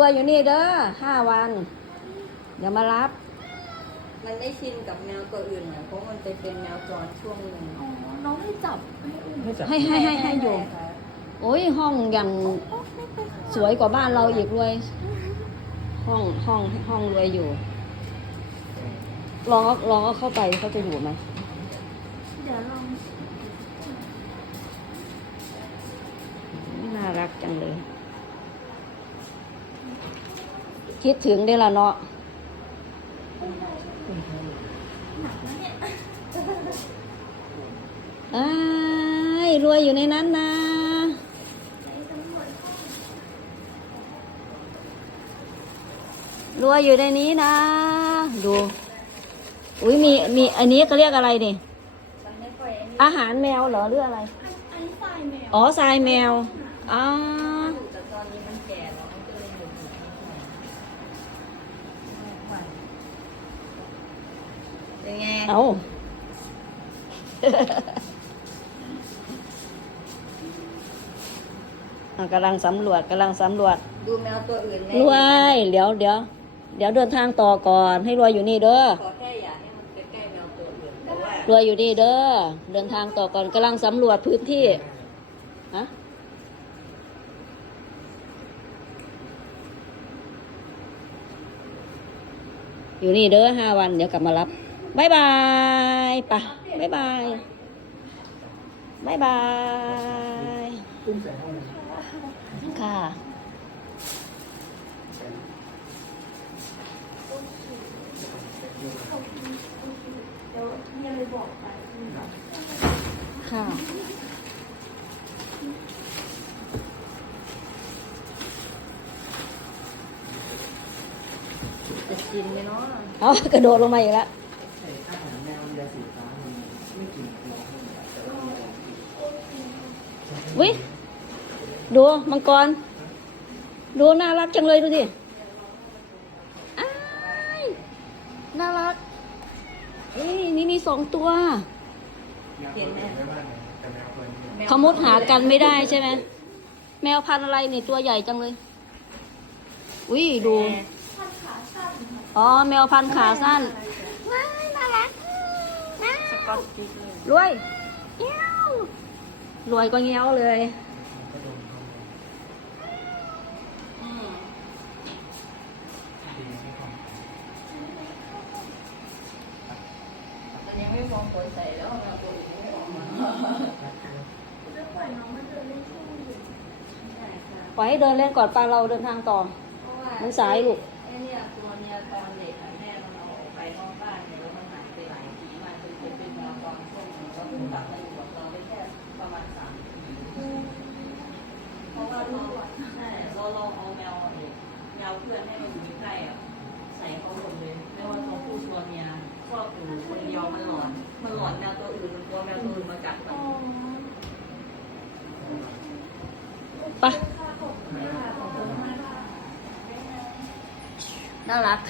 รวยอยู่นี่เด้อห้าวัน เดี๋ยวมารับ มันไม่ชินกับแมวตัวอื่นอะเพราะมันไปเป็นแมวจรช่วงหนึ่งอ๋อน้องให้จับให้อุ้มไม่จับให้ให้ให้ให้อยู่ใช่ค่ะโอ้ยห้องอย่างสวยกว่าบ้านเราอีกรวย ห้องห้องห้องรวยอยู่ ลองเอาลองเอาเข้าไปเขาจะอยู่ไหมเดี๋ยวลอง น่ารักจังเลย คิดถึงได้ละเนาะหนักนะเนี่ยอ้ายรวยอยู่ในนั้นนะใจตำรวจรวยอยู่ในนี้นะ ดู อุ้ยมีมีอันนี้เขาเรียกอะไรนี่มันไม่ค่อยไอ้นี่ อาหารแมวเหรอหรืออะไรอันนี้ทรายแมวอ๋อทรายแมว อ๋อ แต่ตอนนี้มันแก่แล้วมันก็เลยหยุด เป็นไง เอาอะกำลังสำรวจกำลังสำรวจดูแมวตัวอื่นไหมรวย เดี๋ยวเดี๋ยวเดี๋ยวเดินทางต่อก่อน ให้รวยอยู่นี่เด้อขอแค่อย่าให้มันใกล้ๆแมวตัวอื่นเพราะว่ารวยอยู่นี่เด้อเดินทางต่อก่อนกำลังสำรวจพื้นที่ฮะอยู่นี่เด้อห้าวันเดี๋ยวกลับมารับ บายบายปะบายบายบายบายตุ้มใส่ห้องค่ะเดี๋ยวมีอะไรบอกไปค่ะจะชินไหมเนาะเอากระโดดลงมาอีกแล้ว ใส่อาหารแมวยาสีฟ้ามันไม่กินตัวแต่ว่ามีแรงกิน วิดูมังกร ดูน่ารักจังเลยดูดิอ้ายน่ารักเอ้ยนี่มีสองตัวเห็นไหมไม่บ้านแต่แมวคนนี้เขามุดหากันไม่ได้ใช่ไหม แมวพันธุ์อะไรนี่ตัวใหญ่จังเลย อุ้ยดูท่านขาสั้นค่ะอ๋อ แมวพันธุ์ขาสั้นว้ายน่ารักน่าสกอตติชเลยรวยเงี้ยว รวยก็เงี้ยวเลยก็โดนเข้ามาอืมดีไม่พอมันยังไม่มองผลใส่แล้วแมวตัวอื่นไม่ออกมาจะปล่อยน้องมาเดินเล่นช่วงเย็นใช่ค่ะปล่อยให้เดินเล่นก่อนปลาเราเดินทางต่อ เพราะว่ามันสายลูก ไอ้เนี่ยตัวเนี่ยตอนเด็กอะแม่มันเอาออกไปนอกบ้านเนี่ยแล้วมันหายไปหลายปีมากจนเป็นเป็นแมวตอนช่วงหนึงแล้วเพิ่งกลับมาอยู่กับเราได้แค่ประมาณสามปีเพราะว่าเราใช่เราลองเอาแมวเอกแมวเพื่อนให้มันอยู่ใกล้ๆอะใส่เขาหมดเลยไม่ว่าตัวผู้ตัวเมียชอบอยู่คนเดียวมันหลอน มันหลอนแมวตัวอื่นมันกลัวแมวตัวอื่นมากัดมัน อ๋อ ไปะน่ารัก